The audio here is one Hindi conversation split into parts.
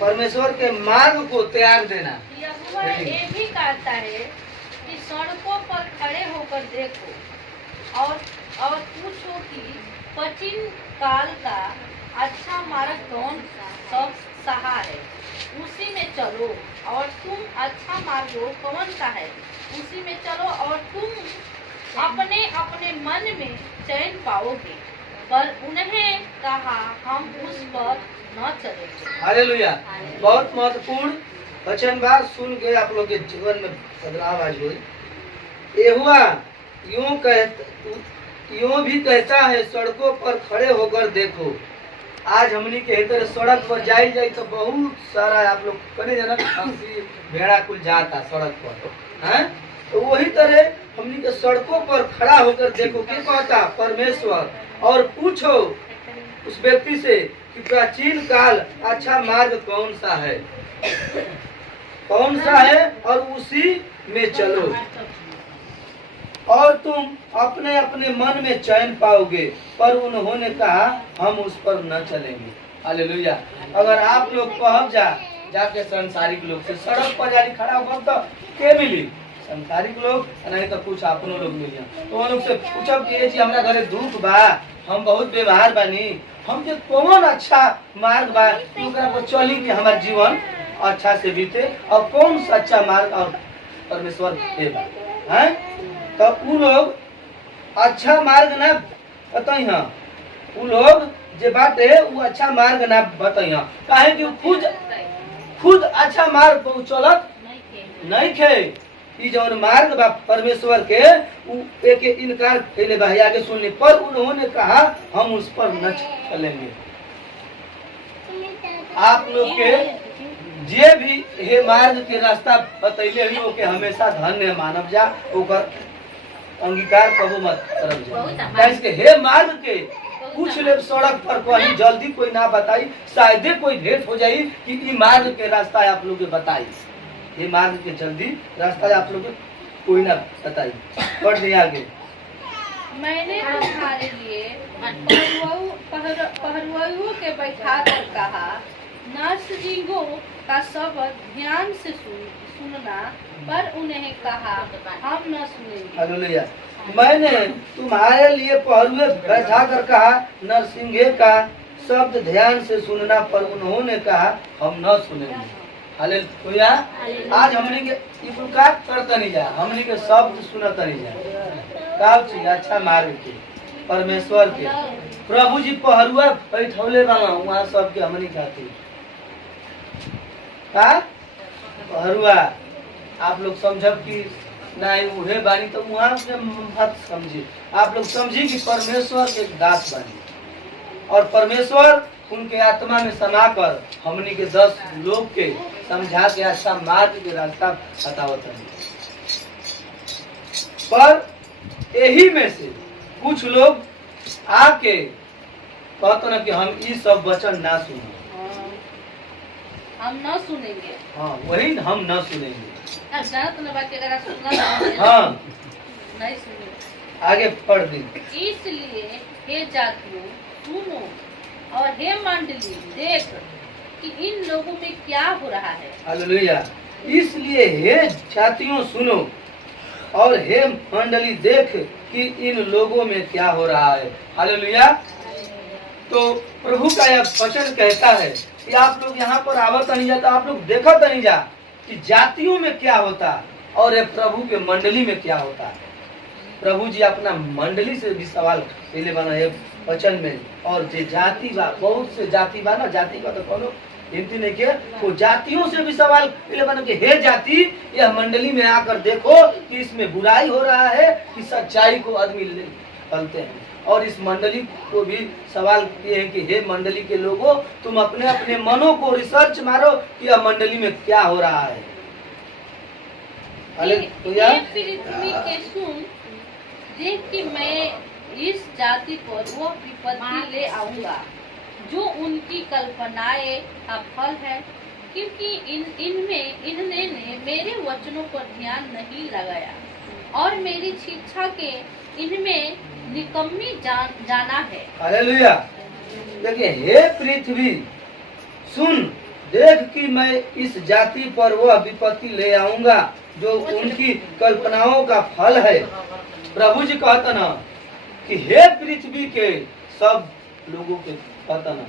परमेश्वर के मार्ग को त्याग देना। यहोवा ये भी कहता है कि सड़कों पर खड़े होकर देखो और पूछो कि प्राचीन काल का अच्छा मार्ग कौन सब सहा है, उसी में चलो। और तुम अच्छा मार्ग कौन सा है, उसी में चलो और तुम अपने अपने मन में चैन पाओगे। पर उन्हें कहा हम उस पर न चलेंगे। हालेलुया। बहुत महत्वपूर्ण वचन बात सुन के आप लोग के जीवन में बदलाव आज हुई। यहोवा यूं भी कहता है, सड़कों पर खड़े होकर देखो। आज हमनी के इधर सड़क पर जाई तो बहुत सारा आप लोग कने जना खसी भेड़ा कुल जाता सड़क पर, हैं? तो वही तरह हमनी के सड़कों पर खड़ा होकर देखो। क्या कहता परमेश्वर? और पूछो उस व्यक्ति से कि प्राचीन काल अच्छा मार्ग कौन सा है, कौन सा है, और उसी में चलो और तुम अपने अपने मन में चैन पाओगे। पर उन्होंने कहा हम उस पर न चलेंगे। हालेलुया। अगर आप लोग कहब जाके संसारिक लोग से सड़क पर जारी खड़ा होकर तो के मिली? संसारिक लोग, नहीं तो कुछ अपनों लोग मिलिया। तो उन लोग से पूछब कि ये जी हमरा घरे दुख बा, हम बहुत व्यवहार बानी, हम के कौन अच्छा मार्ग बा ओकरा पर चली कि हमार जीवन अच्छा से बीते, और कौन सच्चा मार्ग और परमेश्वर के बा, हैं? तो उ लोग अच्छा मार्ग ना बताई हैं, उ लोग जे बाटे वो अच्छा मार्ग ना बताई हैं। काहे कि खुद अच्छा मार्ग पर चलत नहीं खे। ई जौन मार्ग बा परमेश्वर के उ एक इनकार कैले बा। आगे सुन ली। पर उन्होंने कहा हम उस पर न चलेंगे। आप लोग के जे भी हे मार्ग के रास्ता बतैले ही ओके हमेशा धन्य मानव जा, ओकर अंगीकार कबो मत करब जा। कैसे हे मार्ग के कुछ लोग सड़क पर कहीं जल्दी कोई ना बताई, शायद कोई भेंट हो जाई कि ई मार्ग के रास्ता आप लोग के बताई। ये मार्ग के जल्दी रास्ता आप लोग कोई ना बताई। पढ़ दिए आगे। मैंने तुम्हारे लिए पहरुओं के बैठा कर कहा, नरसिंहों का शब्द ध्यान से सुनना। पर उन्हें कहा हम न सुनेंगे। हालेलुया। मैंने तुम्हारे लिए पहरुए बैठा कर कहा, नरसिंहे का शब्द ध्यान से सुनना। पर उन्होंने कहा हम न सुनेंगे। हालेलुया। आज हमनी के इनका करता नहीं जा, हमनी के शब्द सुनता नहीं जा। का चीज अच्छा मार्ग के परमेश्वर के प्रभु जी पहरुआ बैठौले वाला वहाँ सबके हमनी खाती का पहरुआ। आप लोग समझब कि नहीं उहे बानी तो वहाँ से मत समझी। आप लोग समझी कि परमेश्वर के दास बानी, और परमेश्वर उनके आत्मा में समा कर हमनी के 10 लोग के समझा के अच्छा मार्ग के रास्ता बतावत है। पर यही में से कुछ लोग आके कहते ना कि हम ये सब वचन ना सुने, हम न सुनेंगे। हाँ वही हम न सुनेंगे। हाँ नहीं सुनेंगे। आगे पढ़ दी। इसलिए हे जातियों सुनो, और हे मंडली देख कि इन लोगों में क्या हो रहा है। हालेलुया। इसलिए हे जातियों सुनो, और हे मंडली देख कि इन लोगों में क्या हो रहा है। हालेलुया। तो प्रभु का यह वचन कहता है कि आप लोग यहाँ पर आवत नहीं जाता, आप लोग देखत नहीं जा कि जातियों में क्या होता और ये प्रभु के मंडली में क्या होता है। प्रभु जी अपना मंडली से भी सवाल पहले बना है वचन में। और जो जाति बा, बहुत से जाति बा ना, जाति का तो कोनो गिनती नहीं के, वो जातियों से भी सवाल पहले बना कि हे जाति, यह मंडली में आकर देखो कि इसमें बुराई हो रहा है कि सच्चाई को आदमी चलते हैं। और इस मंडली को भी सवाल किए हैं कि हे मंडली के लोगों, तुम अपने अपने मनों को रिसर्च मारो कि यह मंडली में क्या हो रहा है। पृथ्वी के सुन, देख कि मैं इस जाति पर वो विपत्ति ले आऊंगा जो उनकी कल्पनाएं का फल है, क्योंकि इन्होंने मेरे वचनों पर ध्यान नहीं लगाया और मेरी शिक्षा के इनमें निकम्मी जाना है। हालेलुया। देखिए हे पृथ्वी सुन, देख कि मैं इस जाति पर वह विपत्ति ले आऊंगा जो उनकी कल्पनाओं का फल है। प्रभु जी कहता ना कि हे पृथ्वी के सब लोगों के कहता ना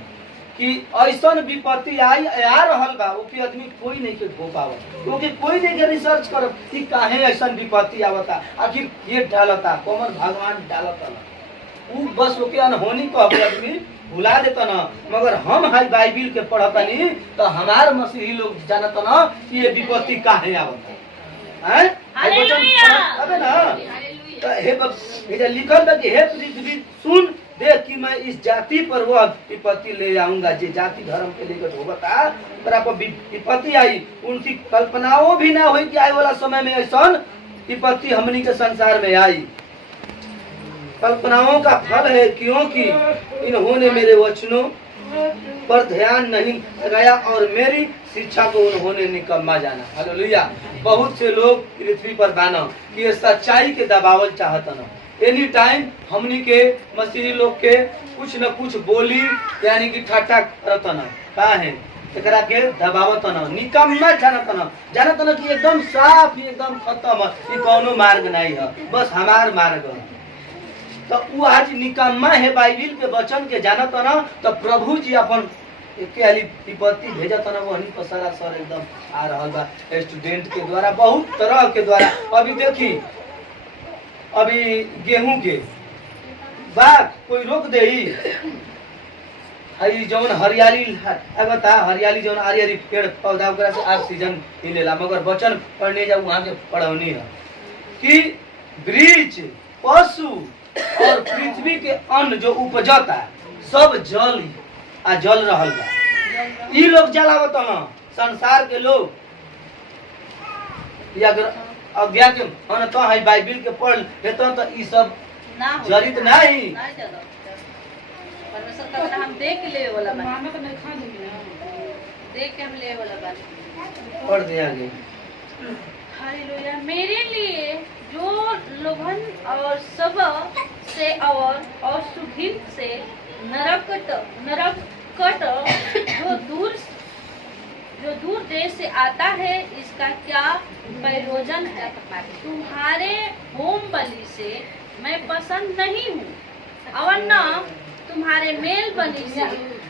कि ऐसा विपत्ति आई आ रहल बा ओके आदमी कोई नहीं के हो पावा, क्योंकि कोई नहीं के रिसर्च कर कि काहे ऐसा विपत्ति आवता, आखिर ये डालता कौन भगवान डालता ना, उ बस ओके अनहोनी को आदमी भुला देता ना। मगर हम हाई बाइबिल के पढ़ता नहीं तो हमार मसीही लोग जानता ना कि ये विपत्ति काहे आवता है। अबे ना तो हे लिखल बा कि हे पृथ्वी सुन, देख कि मैं इस जाति पर वह विपत्ति ले आऊंगा जे जाति धर्म के लेकर होगा पर आप विपत्ति आई, उनकी कल्पनाओं भी ना हुई कि आए वाला समय में ऐसा विपत्ति हमनी के संसार में आई। कल्पनाओं का फल है क्योंकि इन्होंने मेरे वचनों पर ध्यान नहीं लगाया और मेरी शिक्षा को उन्होंने निकम्मा जाना। हालेलुया। बहुत से लोग पृथ्वी पर बाना कि ये सच्चाई के दबावल चाहता ना, एनी टाइम हमनी के मसीही लोग के कुछ न कुछ बोली यानी कि ठाटा करता ना का है एकरा के दबावत ना, निकम्मा जानत ना कि एकदम साफ एकदम खत्म ये कोनो मार्ग नहीं है, बस हमार मार्ग है। तो वो आज निकम्मा है बाइबिल के वचन के जानत ना, तो प्रभु जी अपन के विपत्ति भेजत ना वही पर सरासर एकदम आ रहा बा स्टूडेंट के द्वारा बहुत तरह के द्वारा। अभी देखी अभी गेहूं के बाग कोई रोक दे हई जौन हरियाली बता हरियाली जौन आरी पेड़ पौधा ओकरा से ऑक्सीजन मिलेला, मगर वचन पढ़ने जाऊ वहां के पढ़ौनी है कि वृक्ष पशु और पृथ्वी के अन्न जो उपजता सब जल आ जल रहल बा। ई लोग जलावत ना संसार के लोग या अगर अज्ञा के मन तो है बाइबिल के पढ़ लेता तो ई सब जरित नहीं परमेश्वर का हम देख ले वाला बा, देख के हम ले वाला बा पढ़ दिया गया। हालेलुया। मेरे लिए जो लोभन और सब से और सुघिन से नरकट जो दूर देश से आता है इसका क्या प्रयोजन है। तुम्हारे होम बलि से मैं पसंद नहीं हूँ और न तुम्हारे मेल बलि से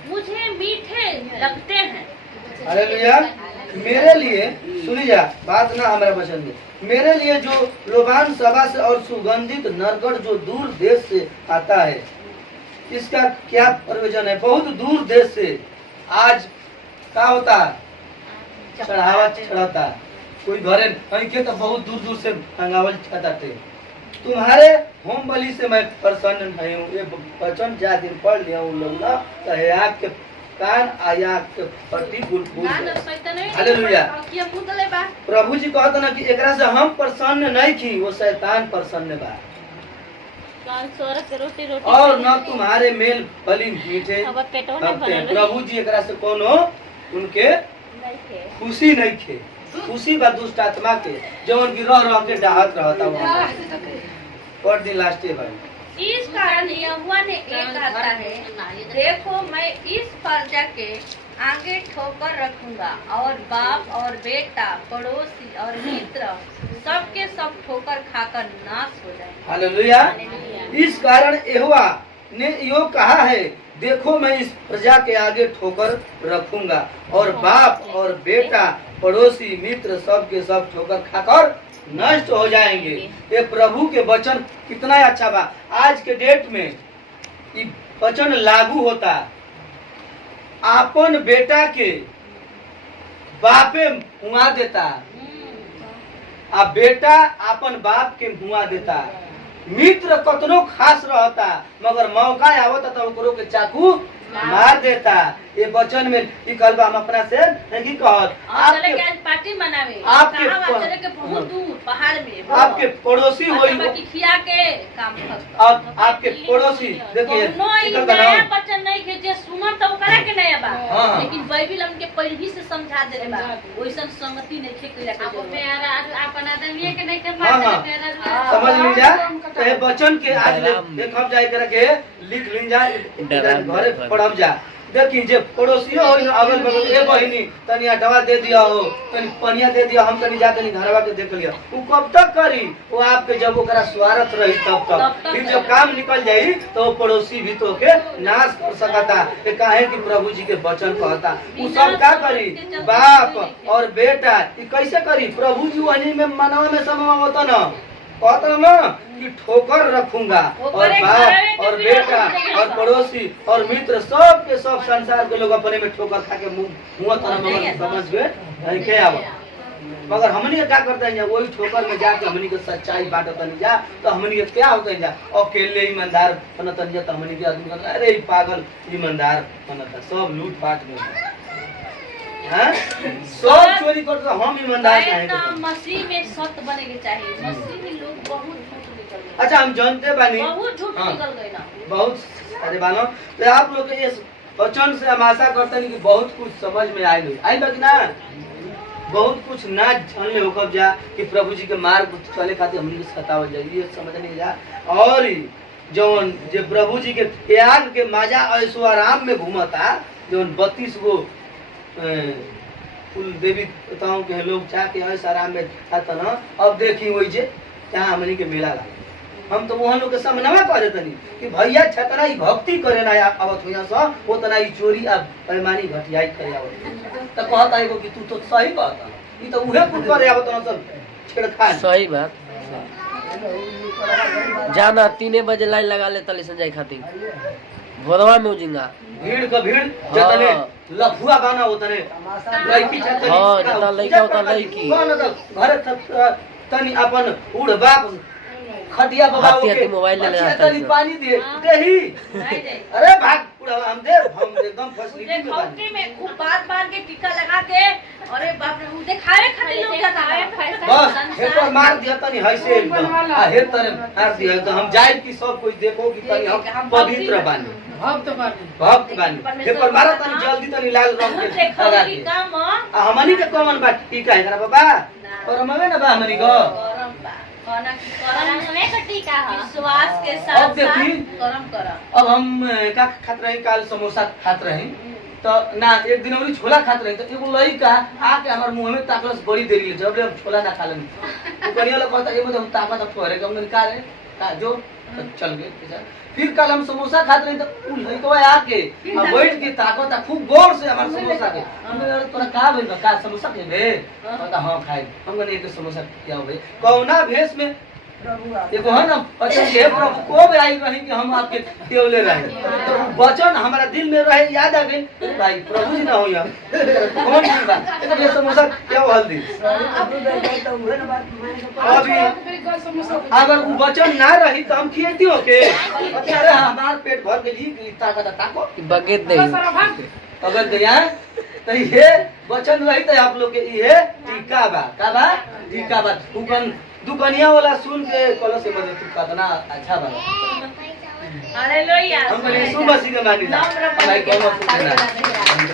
मुझे मीठे लगते हैं। हालेलुया। मेरे लिए सुनी जा बात ना हमारा पसंद है, मेरे लिए जो लोबान सभा से और सुगंधित नरकट जो दूर देश से आता है इसका क्या प्रयोजन है। बहुत दूर देश से आज क्या होता चढ़ावा चढ़ाता कोई घरे कहीं के तो बहुत दूर दूर से मंगावल चाहते। तुम्हारे होम बलि से मैं प्रसन्न नहीं हूँ। ये वचन जा दिन पढ़ लिया हूँ लोग ना तो है आपके कान आया के प्रतिकूल। हालेलुया। प्रभु जी कहता ना कि एकरा से हम प्रसन्न नहीं थी, वो शैतान प्रसन्न बा और न तुम्हारे मेल बलि मीठे लगते हैं। प्रभु जी एकरा से कोनो उनके खुशी नहीं थे, खुशी बा दुष्ट आत्मा के जो उनकी रह के डाहत रहता वहाँ पर दिन लास्ट भाई। इस कारण यहोवा ने एक कहता है, देखो मैं इस प्रजा के आगे ठोकर रखूंगा और बाप और बेटा पड़ोसी और मित्र सबके सब ठोकर खाकर नाश हो जाए। हालेलुया। इस कारण यहोवा ने यो कहा है, देखो मैं इस प्रजा के आगे ठोकर रखूंगा और बाप और बेटा पड़ोसी मित्र सब के सब ठोकर खाकर नष्ट हो जाएंगे। ये प्रभु के वचन कितना अच्छा बा। आज के डेट में ये वचन लागू होता। आपन बेटा के बापे हुआ देता आ बेटा अपन बाप के हुआ देता। मित्र कतनो खास रहता मगर मौका आवता तो ओकरो के चाकू मार देता। ये वचन में लिखल बा। हम अपना से नहीं कहत आपके आज पार्टी मनावे आपके चले के बहुत दूर पहाड़ में आपके पड़ोसी होई बाकी खिया के काम और आपके पड़ोसी देखिए निकल नया बच्चन नहीं के जे सुनत तो करा के नया बा। हाँ। लेकिन बाइबिल हमके पहले से समझा देले बा ओइसन संगति नहीं खे कइला के आपो प्यारा अपन आदमी के नहीं के मार समझ लीजिए तो ये वचन के आज देखब जाए करके लिख लिन जा डरा घरे पढ़ब जा देखी जे पड़ोसियो हो अगल बगल ए बहिनी तनी दवा दे दिया हो तनी पनिया दे दिया हम तनी जा तनी घरवा के देख लिया वो कब तक करी वो आपके जब ओकरा स्वार्थ रही तब तक फिर जब काम निकल जाई तो वो पड़ोसी भी तो के नाश कर सकता ये काहे कि प्रभु जी के वचन कहता वो सब का करी बाप और बेटा ये कैसे करी प्रभु जी वही में मनवा में समय होता ना कहता ना कि ठोकर रखूंगा और बाप और बेटा और पड़ोसी और मित्र सब के सब संसार के लोग अपने में ठोकर खा के मुंह तरह समझ गए के आवा मगर हमनी क्या करते हैं वही ठोकर में जाके हमनी के सच्चाई बांटत नहीं जा तो हमनी के क्या होता है जा अकेले ईमानदार बनत नहीं जा तो हमनी के आदमी कहता अरे पागल ईमानदार बनत सब लूट पाट में हैं सब चोरी करते हम ईमानदार नहीं ना मसीह में सत्य बने के चाहिए मसीह में लोग बहुत झूठ निकल गए अच्छा हम जानते बानी बहुत झूठ निकल गए ना बहुत अरे बानो तो आप लोग के इस वचन से हम आशा करते हैं कि बहुत कुछ समझ में आएगी आई बात ना बहुत कुछ ना जान ले होकर जा कि प्रभु जी के मार्ग चले खातिर हमनी के सतावल जाए ये समझ नहीं जा और जौन जे प्रभु जी के त्याग के मजा ऐसो आराम में घूमता जौन 32 गो कुल देवी देवताओं के लोग जाके ऐसा आराम में खाता ना अब देखी वही जे यहाँ हमनी के मेला लगा हम तो वहाँ लोग के सामने कह देते नहीं कि भैया छतना ही भक्ति करे ना आवत हुआ सब वो तना ही चोरी अब पैमानी घटियाई करे आवत तो कहता है कि तू तो सही कहता ये तो उहे कुछ करे आवत ना सब छेड़खानी सही बात जाना 3 बजे लाइन लगा ले तले संजय खातिर भोरवा में उजिंगा भीड़ का भीड़ जतने लफुआ गाना होतने लड़की छतनी हां जता लड़का होता लड़की कौन तो घर तनी अपन उड़ बाप खटिया बाबा के मोबाइल ले ले तनी पानी दे देही अरे भाग उड़ा हम दे हम एकदम फैसिलिटी में खौटे में खूब बार के टीका लगा के अरे बाप रे वो दिखावे खातिर लोग जाता है बस हेपर मार दिया तनी हैसे एकदम आ हे तरे मार दिया तो हम जाए कि सब कुछ देखो कि तनी हम पवित्र बानी भक्त बानी हेपर मारा तनी जल्दी तनी लाल रंग के लगा के काम आ हमनी के कौन बात टीका है ना बाबा और मगे ना बा हमनी को विश्वास के साथ अब देखी कर्म करा अब हम का खात रही काल समोसा खात रही तो ना एक दिन और छोला खात रही तो एगो लड़का आके हमर मुंह में ताकलस बड़ी देरी ले जब ले हम छोला ना खालन वो कनिया लोग कहता ए मतलब ताकत अब थोड़े कम का रे का जो तो चल गए फिर कल हम समोसा खात रही तो उ लड़का आके आ बैठ के ताकत खूब गौर से हमर समोसा के हमने यार तोरा का भइल बा का समोसा के बे कहता हां खाई हम कहने एक समोसा क्या हो भाई कौना भेष में देखो है ना बचन के प्रभु को भी आई रही कि हम आपके केवले रहे तो वचन हमारा दिल में रहे याद आ गई भाई प्रभु जी ना हो यहाँ कौन की बात ये समोसा क्या हल्दी अभी अगर वो वचन ना रही तो हम खिएती हो के अरे हमारा पेट भर के जी ताकत ताको बगेत नहीं अगर गया तो ये वचन रही तो आप लोग के ये टीका बा का बा टीका बा दुकनिया वाला सुन के कल से मदद कितना अच्छा बा हालेलुया हम कहले यीशु मसीह के मानी ना भाई कौन